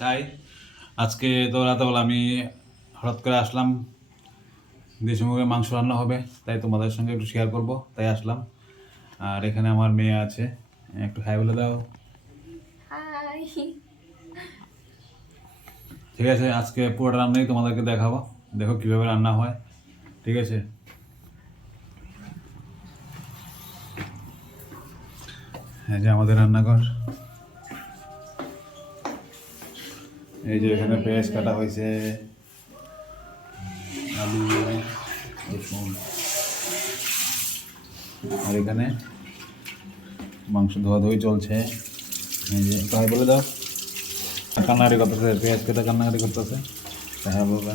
খাই আজকে তো রাতেবেলা আমি হঠাৎ করে আসলাম। দেশি মুরগির মাংস রান্না হবে তাই তোমাদের সঙ্গে একটু শেয়ার করব তাই আসলাম। আর এখানে আমার মেয়ে আছে একটু খাই বলে দাও। ঠিক আছে আজকে পুরোটা রান্নাই তোমাদেরকে দেখাবো দেখো কীভাবে রান্না হয় ঠিক আছে? হ্যাঁ যে আমাদের রান্নাঘর। এই যে এখানে পেঁয়াজ কাটা হয়েছে। আলু, রসুন। আর এখানে মাংস ধোয়া ধুই চলছে। এই যে, তাই বলে দাও। কান্নাকাটি করতেছে, পেঁয়াজ কেটে কান্নাকাটি করতেছে। দেখা বলবে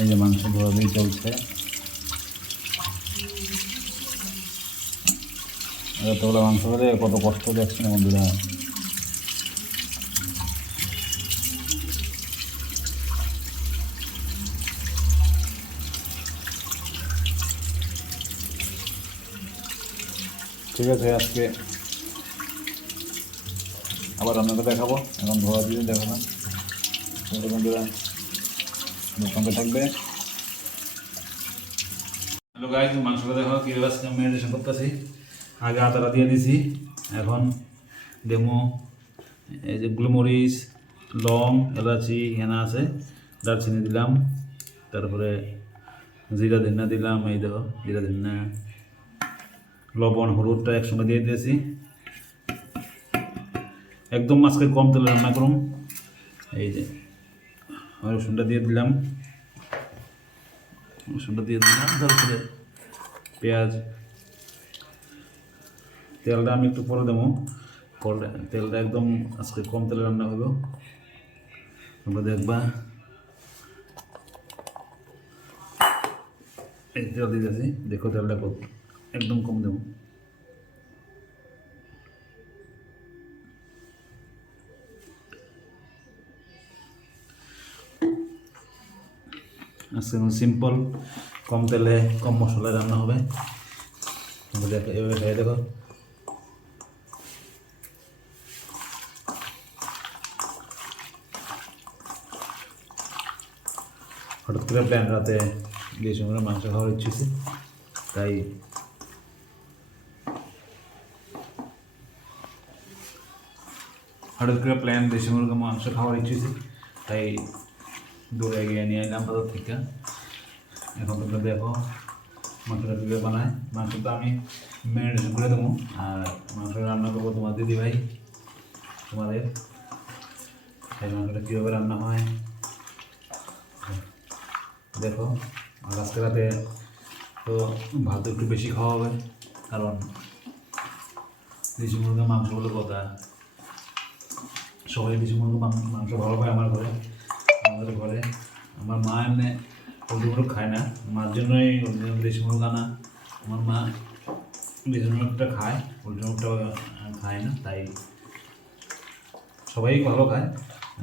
এই যে মাংস ধোয়া ধুই চলছে। এতগুলো মাংস করে কত কষ্ট দেখছে না বন্ধুরা। ঠিক আছে, আজকে আবার রান্নাটা দেখাবো। এখন ধোয়া দিয়ে দেখালাম বন্ধুরা সঙ্গে থাকবে। হ্যালো গাইজ মাংসটা দেখো কীভাবে আজকে মেডিটেশন করতেছি। আগে আদাটা দিয়ে দিছি এখন ডেমো, এই যে গুলমরিচ, লং, এলাচি হেনা আছে, দারচিনি দিলাম। তারপরে জিরা ধনিয়া দিলাম, এই দেখো, জিরা ধনিয়া। লবণ, হলুদটা একসঙ্গে দিয়ে দিয়েছি। একদম মাছকে কম তেলে রান্না করুন। এই যে রসুনটা দিয়ে দিলাম। রসুনটা দিয়ে দিলাম, তারপরে পেঁয়াজ। তেলটা আমি একটু পরে দেবো। তেলটা একদম আজকে কম তেলে রান্না হবে তোমরা দেখবা। এই তেল দিতেছি দেখো তেলটা কত একদম কম দেবো। আজকে সিম্পল কম তেলে কম মশলায় রান্না হবে। এভাবে খাই, দেখো। হঠাৎ করে প্ল্যান রাতে মুরগির মাংস খাওয়ার ইচ্ছে তাই হঠাৎ করে প্ল্যান দেশি মুরগির মাংস খাওয়ার ইচ্ছে। তাই দৌড়ে গিয়ে নিয়ে এলাম বাজার থেকে। এখন তোমরা দেখো, মাংসটা কীভাবে বানায়। মাংসটা আমি ম্যারিনেশন করে দেবো। আর মাংস রান্না করব তোমার দিদি ভাই, তোমাদের। এই মাংসটা কীভাবে রান্না হয়। দেখো, আর আজকে রাতে তো ভাত একটু বেশি খাওয়া হবে, কারণ দেশি মুরগির মাংস বলে কথা। সবাই দেশি মুরগির মাংস ভালো পায় আমার ঘরে, আমাদের ঘরে। আমার মা এমনি পোলট্রি মুরগ খায় না। মার জন্যই দেশি মুরগ আনা আমার মা দেশি মুরগটা খায়, পোলট্রি মুরগটা খায় না, তাই সবাই ভালো খায়।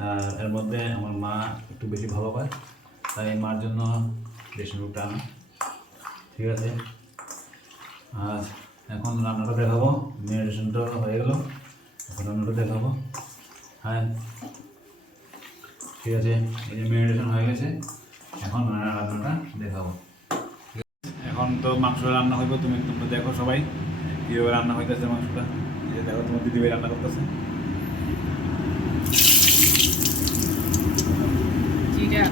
আর এর মধ্যে আমার মা একটু বেশি ভালো পায়, তাই মার জন্য দেশি মুরগটা আনা ঠিক আছে? আর এখন রান্নাটা দেখাবো। মেডিটেশনটা হয়ে গেল। এখন রান্নাটা দেখাবো। হ্যাঁ। ঠিক আছে, এই যে মেডিটেশন হয়ে গেছে। এখন রান্নাটা দেখাবো। এখন তো মাংস রান্না হইব, তুমি তোমরা দেখো সবাই কীভাবে রান্না হইতেছে মাংসটা। দেখো তোমার দিদিভাই রান্না করতেছে। জিরা।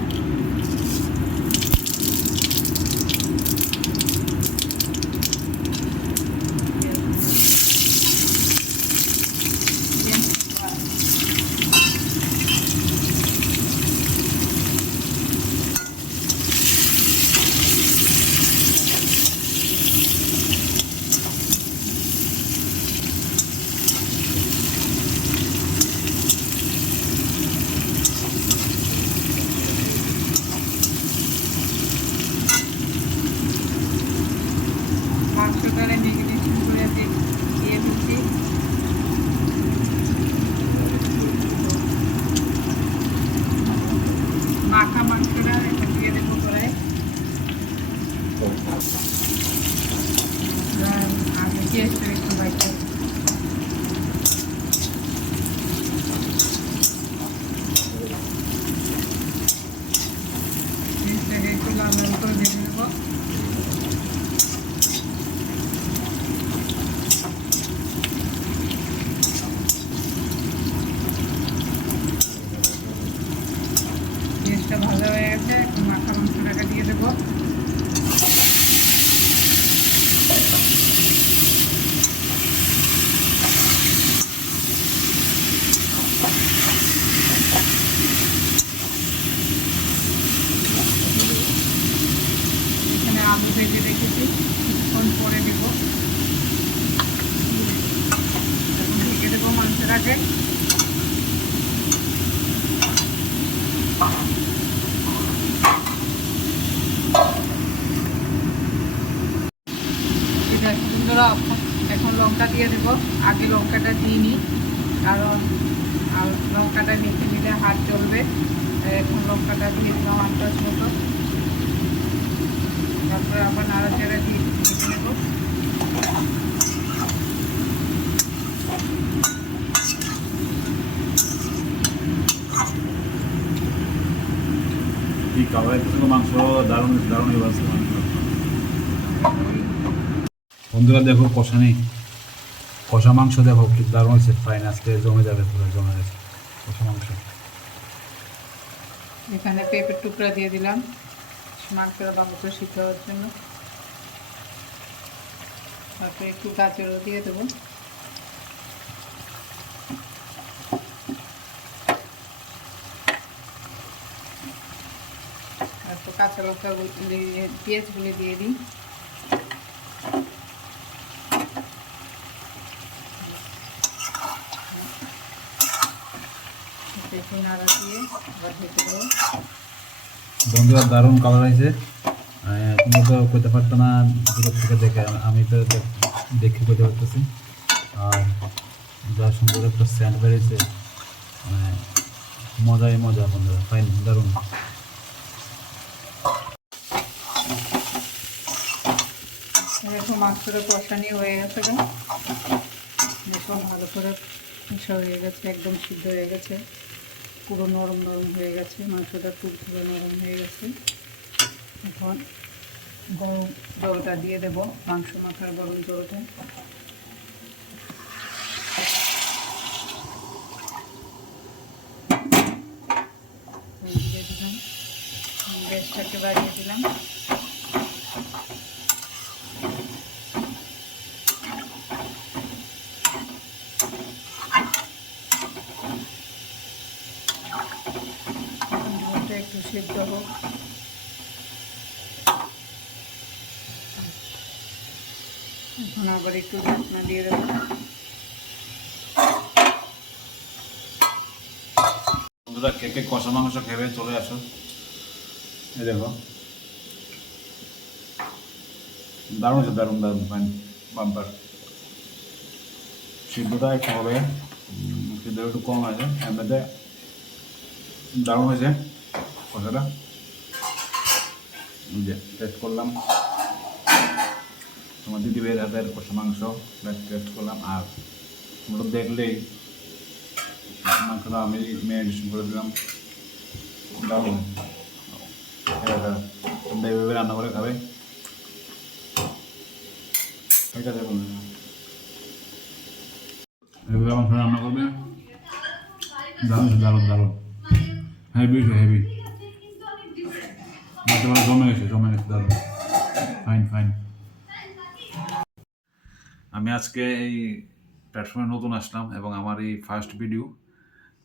দিয়ে দেবো। আগে লঙ্কাটা দিইনি কারণ লঙ্কাটা নিতে নিলে হাত জ্বলবে। এখন লঙ্কাটা দিয়ে দিলাম আন্দাজ মতো। তারপরে আবার নাড়াচাড়া দিয়ে দিয়ে নেব। বন্ধুরা, দেখো কষা নেই কষা মাংস দেখো কি দারুণ হয়েছে ফাইন আজকে জমে যাবে পুরো জমে গেছে কষা মাংস এখানে পেঁপের টুকরা দিয়ে দিলাম। মাংসটা ভালো করে হওয়ার জন্য। তারপরে একটু দিয়ে দেবো। কাঁচা লঙ্কা দিয়ে দিই। বন্ধুরা দারুণ কালার হয়েছে। তোমরা তো করতে পারতো না দূরের থেকে দেখে আমি তো দেখ- করতে পারতেছি। আর যা সুন্দর একটা স্যান্ড বেরিয়েছে মানে মজাই মজা বন্ধুরা ফাইন দারুণ। দেখো মাংসটা কষানি হয়ে গেছে দেখো ভালো করে হয়ে গেছে, একদম সিদ্ধ হয়ে গেছে। পুরো নরম নরম হয়ে গেছে, মাংসটা খুব পুরো নরম হয়ে গেছে। এখন গরম জলটা দিয়ে দেব, মাংস মাখার গরম জলটা। গ্যাসটাকে বাড়িয়ে দিলাম। সেদ্ধ হোক এখন আবার একটু ঢাকনা দিয়ে দেবো। বন্ধুরা কে কে কষা মাংস খেয়ে চলে আসো। এই দেখো। দারুণ আছে দারুণ দারুণ বাম্পার সিদ্ধটা একটু হবে। উম, সিদ্ধ একটু কম আছে এমনিতে দারুণ হয়েছে। এই যে টেস্ট করলাম। তোমার দিদি বের হাতের কষা মাংস টেস্ট করলাম। আর তোমরা দেখলেই মাংসটা আমি মেডিসিন করে দিলাম। তোমরা এইভাবে রান্না করে খাবে। ঠিক আছে বন্ধুরা এভাবে মাংস রান্না করবে? দারুণ দারুণ দারুণ। হেভি হেভি মাঝে মাঝে জমে গেছে জমে গেছে, দারুণ। ফাইন ফাইন আমি আজকে এই প্ল্যাটফর্মে নতুন আসলাম এবং আমার এই ফার্স্ট ভিডিও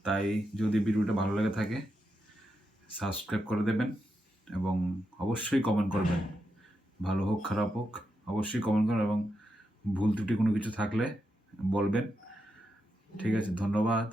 তাই যদি ভিডিওটা ভালো লেগে থাকে সাবস্ক্রাইব করে দেবেন এবং অবশ্যই কমেন্ট করবেন। ভালো হোক, খারাপ হোক, অবশ্যই কমেন্ট করবেন এবং ভুল ত্রুটি কোনো কিছু থাকলে বলবেন। ঠিক আছে, ধন্যবাদ।